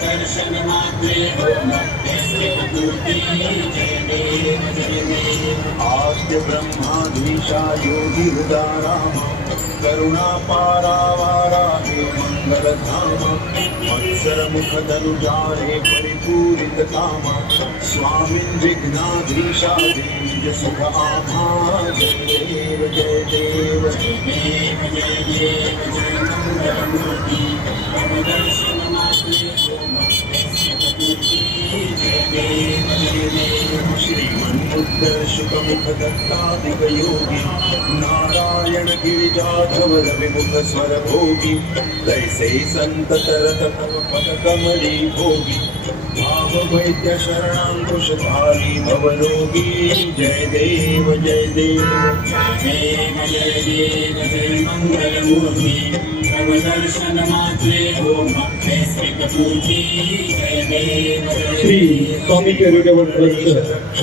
दर्शन मात्रे हो भक्ति जय देव जय देव। आद्य ब्रह्माधीशा योगी हृदाराम करुणा पारावारा हे मंगलधाम मत्सर मुख धनुजारे परिपूरित काम स्वामी विघ्नाधीशा देव सुख आभा जय देव जय देव जय देव जय देव जय मंगलमूर्ति दर्शन मात्रे हो भक्ति जय देव जय देव। श्रीमन्मुद्र शुकमुख दत्तादिक योगी नारायण गिरिजाधवर विमुख स्वर भोगी तैसे संत तरत पद कमली भोगी भाव वैद्य शरणांकुशधारी भवरोगी जय देव जय देव जय देव जय देव जय मंगलमूर्ति दर्शन मात्रे हो भक्ति जय देव जय श्री स्वामी चॅरिटेबल ट्रस्ट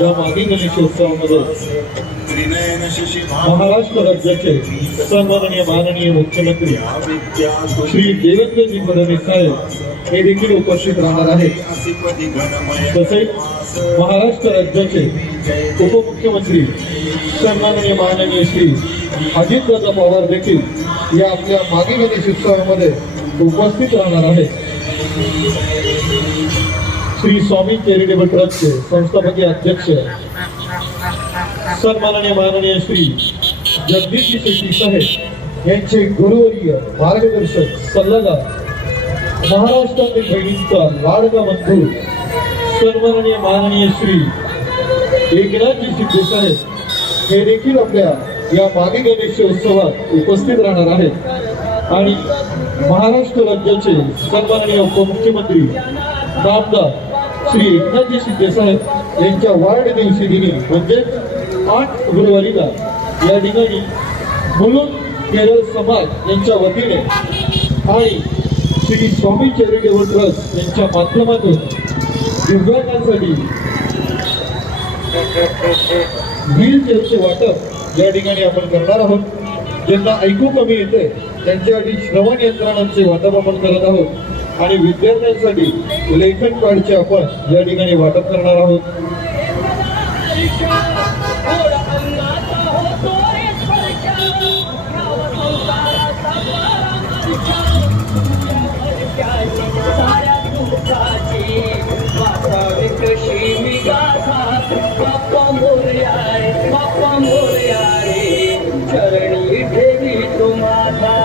या मागील गणेशोत्सवामध्ये महाराष्ट्र राज्याचे सन्माननीय माननीय मुख्यमंत्री श्री देवेंद्रजी फडणवीस साहेब हे देखील उपस्थित राहणार आहेत। तसेच महाराष्ट्र राज्याचे उपमुख्यमंत्री सन्माननीय माननीय श्री अजितदादा पवार देखील या आपल्या मागील गणेशोत्सवामध्ये उपस्थित राहणार आहेत। श्री स्वामी चॅरिटेबल ट्रस्टचे संस्थापकीय अध्यक्ष सन्माननीय माननीय श्री जगदीश शेट्टी साहेब यांचे गुरुवर्य मार्गदर्शक सल्लागार महाराष्ट्रातील बहिणींचा लाडका बंधू सन्माननीय माननीय श्री एकनाथजी शिंदे साहेब हे देखील आपल्या या मागे गणेशोत्सवात उपस्थित राहणार आहेत। आणि महाराष्ट्र राज्याचे सन्माननीय उपमुख्यमंत्री नामदार श्री एकनाथजी शिंदे साहेब यांच्या वाढदिवशी दिनी म्हणजे 8 फेब्रुवारीला या ठिकाणी मुलुंड केरळ समाज यांच्या वतीने आणि श्री स्वामी चॅरिटेबल ट्रस्ट यांच्या माध्यमातून दिव्यांगांसाठी व्हीलचेअरचे वाटप या ठिकाणी आपण करणार आहोत। ज्यांना ऐकू कमी येते त्यांच्यासाठी श्रवण यंत्रणांचे वाटप आपण करत आहोत आणि विद्यार्थ्यांसाठी लेखन कार्डचे आपण या ठिकाणी वाटप करणार आहोत। चरणी ठेवी तुम्हाला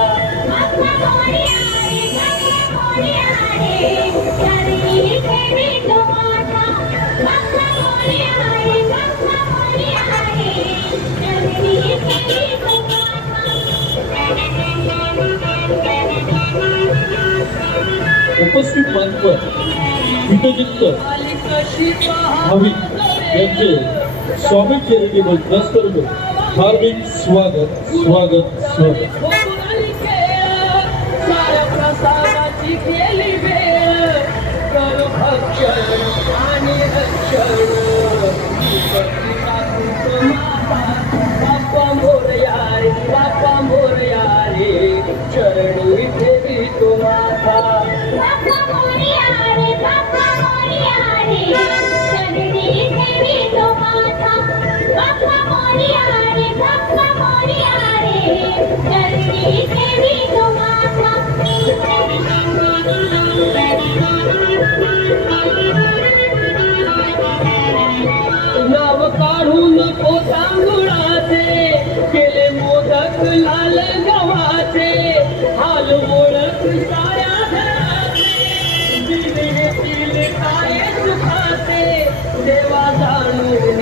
उपस्थित मान्यवर हितचित्त भाविक यांचे स्वामी चॅरिटेबल ट्रस्टतर्फे हार्दिक स्वागत स्वागत स्वागत। चरणी ठेवी तुम्हाला Thank you.